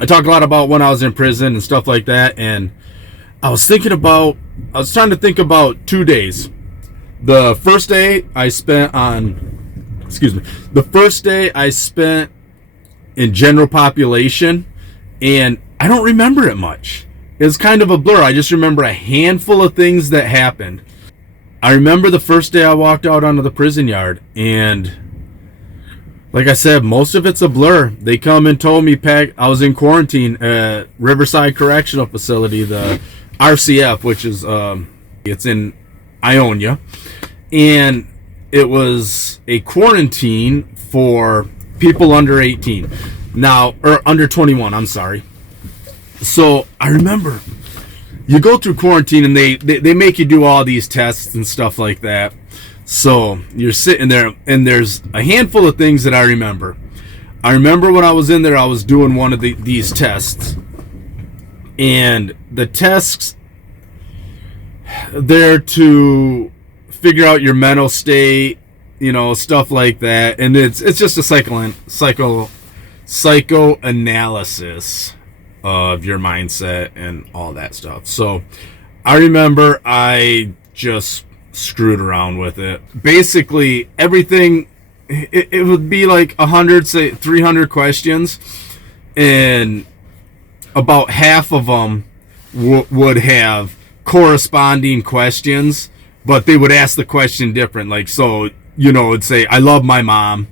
I talk a lot about when I was in prison and stuff like that, and I was trying to think about 2 days. The first day I spent in general population, and I don't remember it much. It's kind of a blur. I just remember a handful of things that happened. I remember the first day I walked out onto the prison yard, and like I said, most of it's a blur. They come and told me I was in quarantine at Riverside Correctional Facility, the RCF, which is it's in Ionia, and it was a quarantine for people under 18. Now, or under 21, I'm sorry. So I remember you go through quarantine and they make you do all these tests and stuff like that. So you're sitting there and there's a handful of things that I remember. I remember when I was in there, I was doing one of these tests. And the tests, they're to figure out your mental state, stuff like that. And it's just a psychoanalysis of your mindset and all that stuff. So I remember I just screwed around with it. Basically everything, it would be like 300 questions, and about half of them would have corresponding questions, but they would ask the question different. Like, so, it'd say, I love my mom.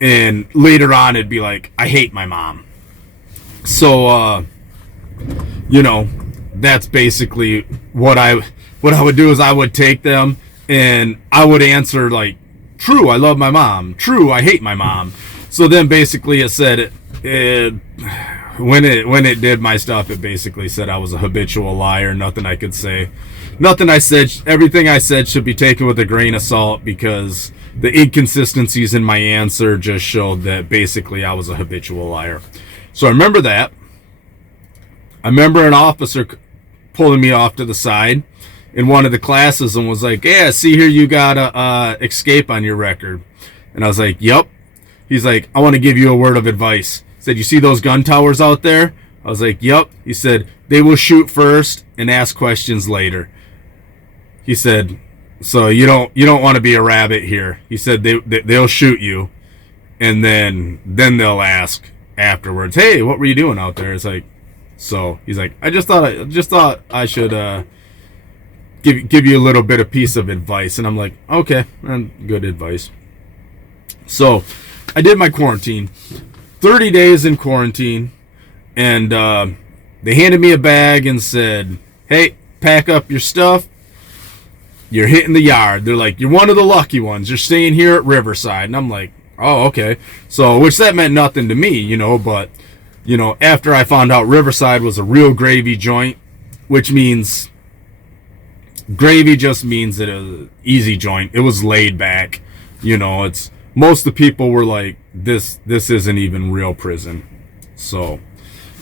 And later on, it'd be like, I hate my mom. So, that's basically what I would do is I would take them and I would answer like, true, I love my mom. True, I hate my mom. So then basically it said, when it did my stuff, it basically said I was a habitual liar. Nothing I could say. Everything I said should be taken with a grain of salt, because the inconsistencies in my answer just showed that basically I was a habitual liar. So I remember that. I remember an officer pulling me off to the side in one of the classes and was like, yeah, see here, you got a escape on your record. And I was like, yep. He's like, I want to give you a word of advice. He said, you see those gun towers out there? I was like, yep. He said, they will shoot first and ask questions later. He said, so you don't want to be a rabbit here. He said they'll shoot you, and then they'll ask afterwards, hey, what were you doing out there? It's like, so he's like, I just thought I should give you a little bit of piece of advice. And I'm like, okay, good advice. So I did my quarantine, 30 days in quarantine, and they handed me a bag and said, hey, pack up your stuff. You're hitting the yard. They're like, you're one of the lucky ones. You're staying here at Riverside. And I'm like, oh, okay. So, which that meant nothing to me, but, after I found out Riverside was a real gravy joint, which means gravy just means that it was an easy joint. It was laid back. It's most of the people were like, this isn't even real prison. So,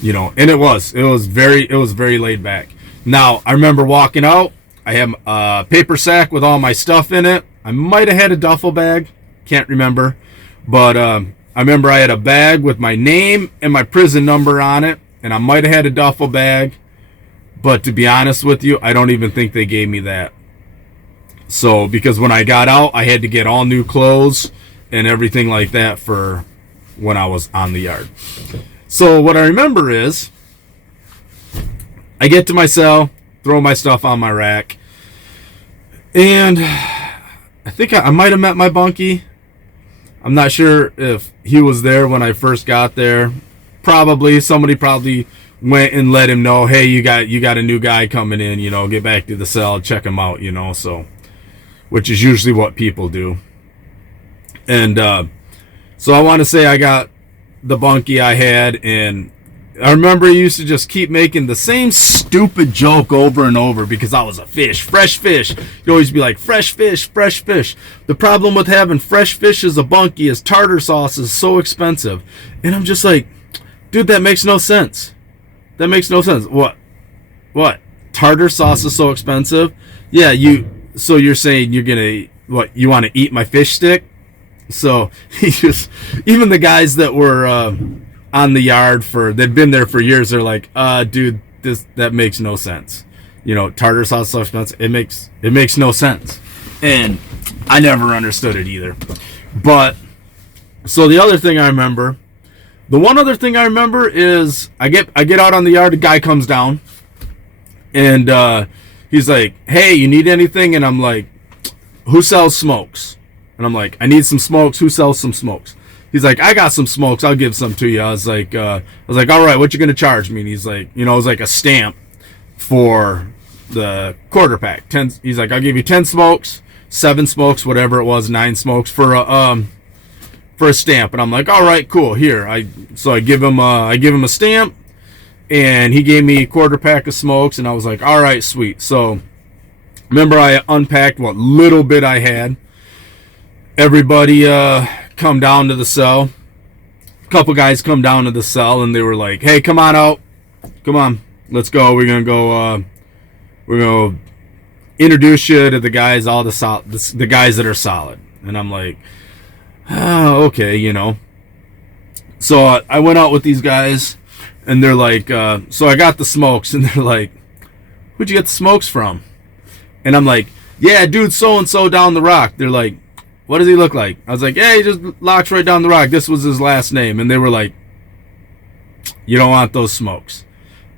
and it was very laid back. Now, I remember walking out. I had a paper sack with all my stuff in it. I might have had a duffel bag. Can't remember. But I remember I had a bag with my name and my prison number on it. And I might have had a duffel bag. But to be honest with you, I don't even think they gave me that. So, because when I got out, I had to get all new clothes and everything like that for when I was on the yard. So, what I remember is I get to my cell, throw my stuff on my rack, and I think I might have met my bunkie. I'm not sure if he was there when I first got there. Somebody probably went and let him know, hey, you got a new guy coming in, get back to the cell, check him out, so, which is usually what people do. And so I want to say I got the bunkie I had, and I remember he used to just keep making the same stupid joke over and over because I was a fish, fresh fish. He'd always be like, fresh fish, fresh fish. The problem with having fresh fish as a bunkie is tartar sauce is so expensive. And I'm just like, dude, that makes no sense. That makes no sense. What? Tartar sauce is so expensive? Yeah, so you're saying you're going to, you want to eat my fish stick? So he just, even the guys that were on the yard they've been there for years. They're like, dude, that makes no sense. Tartar sauce slush nuts, it makes no sense. And I never understood it either. But so the other thing I remember, the one other thing I remember is I get out on the yard, a guy comes down and he's like, hey, you need anything? And I'm like, who sells smokes? And I'm like, I need some smokes. Who sells some smokes? He's like, I got some smokes. I'll give some to you. I was like, all right, what you gonna charge me? And he's like, it was like a stamp for the quarter pack. He's like, I'll give you 10 smokes, 7 smokes, whatever it was, 9 smokes for a stamp. And I'm like, all right, cool. Here, I give him a stamp, and he gave me a quarter pack of smokes, and I was like, all right, sweet. So remember, I unpacked what little bit I had. Everybody come down to the cell. A couple guys come down to the cell, and they were like, hey, come on out. Come on, let's go. We're gonna introduce you to the guys, all the guys that are solid. And I'm like, okay, So I went out with these guys, and they're like, so I got the smokes, and they're like, where'd you get the smokes from? And I'm like, yeah, dude, so-and-so down the rock. They're like, what does he look like? I was like, yeah, he just locks right down the rock. This was his last name. And they were like, you don't want those smokes.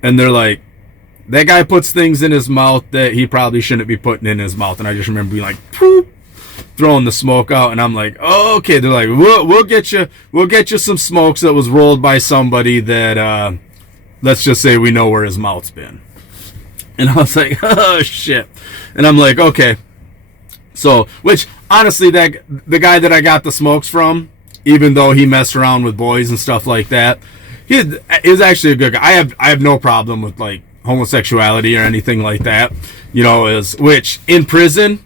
And they're like, that guy puts things in his mouth that he probably shouldn't be putting in his mouth. And I just remember being like, poop, throwing the smoke out. And I'm like, oh, okay. They're like, we'll get you some smokes that was rolled by somebody that, let's just say we know where his mouth's been. And I was like, oh, shit. And I'm like, okay. So, which, honestly, the guy that I got the smokes from, even though he messed around with boys and stuff like that, he is actually a good guy. I have no problem with, like, homosexuality or anything like that. Which, in prison,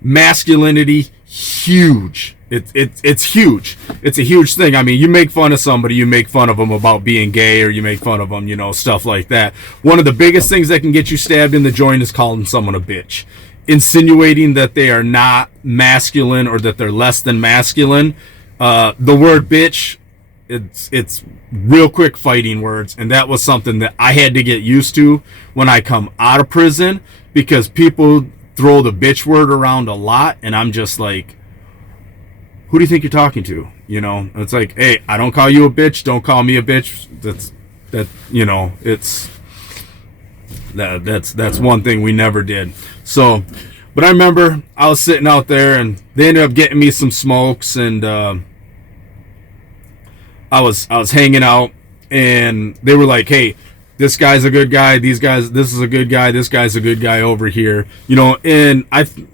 masculinity, huge. It's huge. It's a huge thing. I mean, you make fun of somebody, you make fun of them about being gay, or you make fun of them, stuff like that. One of the biggest things that can get you stabbed in the joint is calling someone a bitch. Insinuating that they are not masculine or that they're less than masculine. The word bitch, it's real quick fighting words, and that was something that I had to get used to when I come out of prison, because people throw the bitch word around a lot, and I'm just like, who do you think you're talking to? It's like, hey, I don't call you a bitch, don't call me a bitch. That's one thing we never did. So, but I remember I was sitting out there, and they ended up getting me some smokes, and I was hanging out, and they were like, hey, this guy's a good guy, this is a good guy, this guy's a good guy over here, and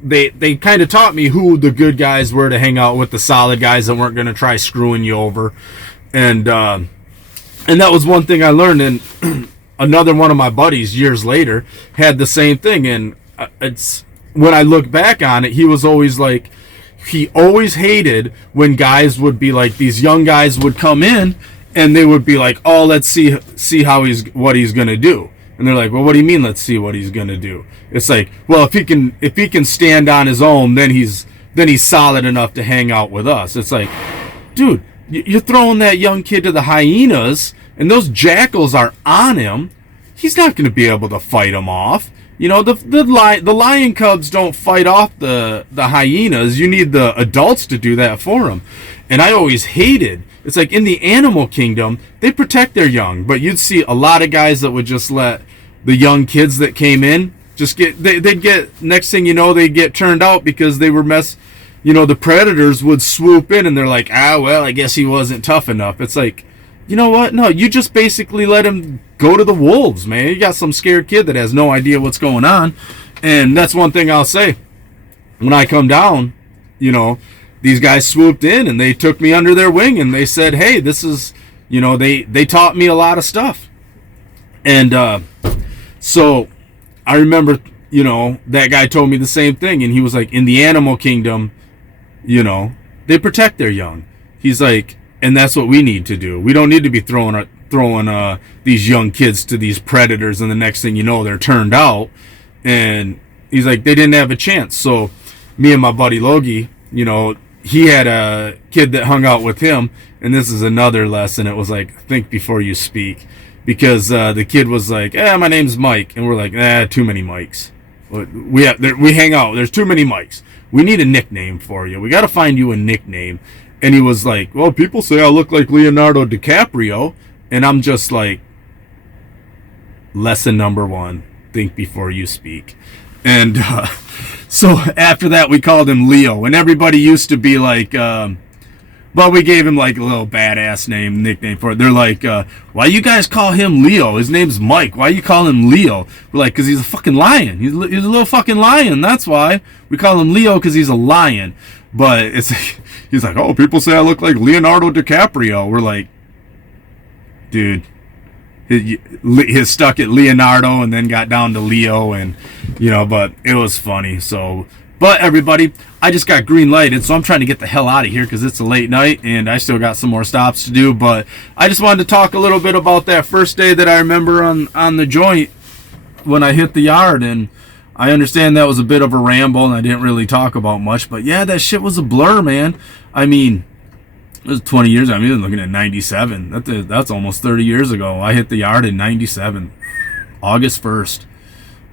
they kind of taught me who the good guys were to hang out with, the solid guys that weren't going to try screwing you over. And that was one thing I learned. And another one of my buddies years later had the same thing, and it's, when I look back on it, he was always like, he always hated when guys would be like, these young guys would come in and they would be like, oh, let's see what he's gonna do. And they're like, well, what do you mean, let's see what he's gonna do? It's like, well, if he can stand on his own, then he's solid enough to hang out with us. It's like, dude, you're throwing that young kid to the hyenas, and those jackals are on him. He's not going to be able to fight them off. The lion cubs don't fight off the hyenas. You need the adults to do that for them. And I always hated, it's like in the animal kingdom, they protect their young, but you'd see a lot of guys that would just let the young kids that came in just they'd get, next thing you know, they'd get turned out because they were the predators would swoop in, and they're like, well, I guess he wasn't tough enough. It's like, you know what? No, you just basically let him go to the wolves, man. You got some scared kid that has no idea what's going on. And that's one thing I'll say. When I come down, these guys swooped in and they took me under their wing, and they said, hey, this is, they taught me a lot of stuff. And so I remember, that guy told me the same thing, and he was like, in the animal kingdom, they protect their young. He's like, and that's what we need to do. We don't need to be throwing these young kids to these predators, and the next thing you know, they're turned out. And he's like, they didn't have a chance. So me and my buddy Logie, he had a kid that hung out with him, and this is another lesson. It was like, think before you speak, because the kid was like, my name's Mike, and we're like, too many Mikes. We hang out. There's too many Mikes. We need a nickname for you. We got to find you a nickname. And he was like, well, people say I look like Leonardo DiCaprio, and I'm just like, lesson number 1, think before you speak. And so after that, we called him Leo, and everybody used to be like, but we gave him like a little badass nickname for it. They're like, why you guys call him Leo? His name's Mike. Why you call him Leo? We're like, because he's a fucking lion. He's a little fucking lion. That's why we call him Leo, because he's a lion. But he's like, oh, people say I look like Leonardo DiCaprio. We're like, dude. His stuck at Leonardo and then got down to Leo, and but it was funny. So, but everybody, I just got green lighted, so I'm trying to get the hell out of here because it's a late night and I still got some more stops to do. But I just wanted to talk a little bit about that first day that I remember on the joint when I hit the yard. And I understand that was a bit of a ramble and I didn't really talk about much, but yeah, that shit was a blur, man. I mean, it was 20 years. I mean, looking at 97. That's almost 30 years ago. I hit the yard in 97. August 1st,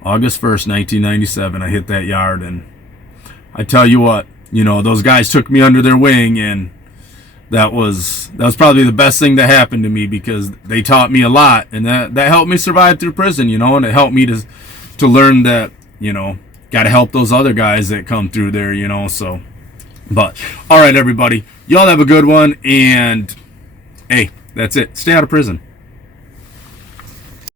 1997, I hit that yard. And I tell you what, those guys took me under their wing, and that was probably the best thing that happened to me, because they taught me a lot, and that helped me survive through prison, and it helped me to learn that, got to help those other guys that come through there, so. But, all right, everybody, y'all have a good one, and, hey, that's it. Stay out of prison.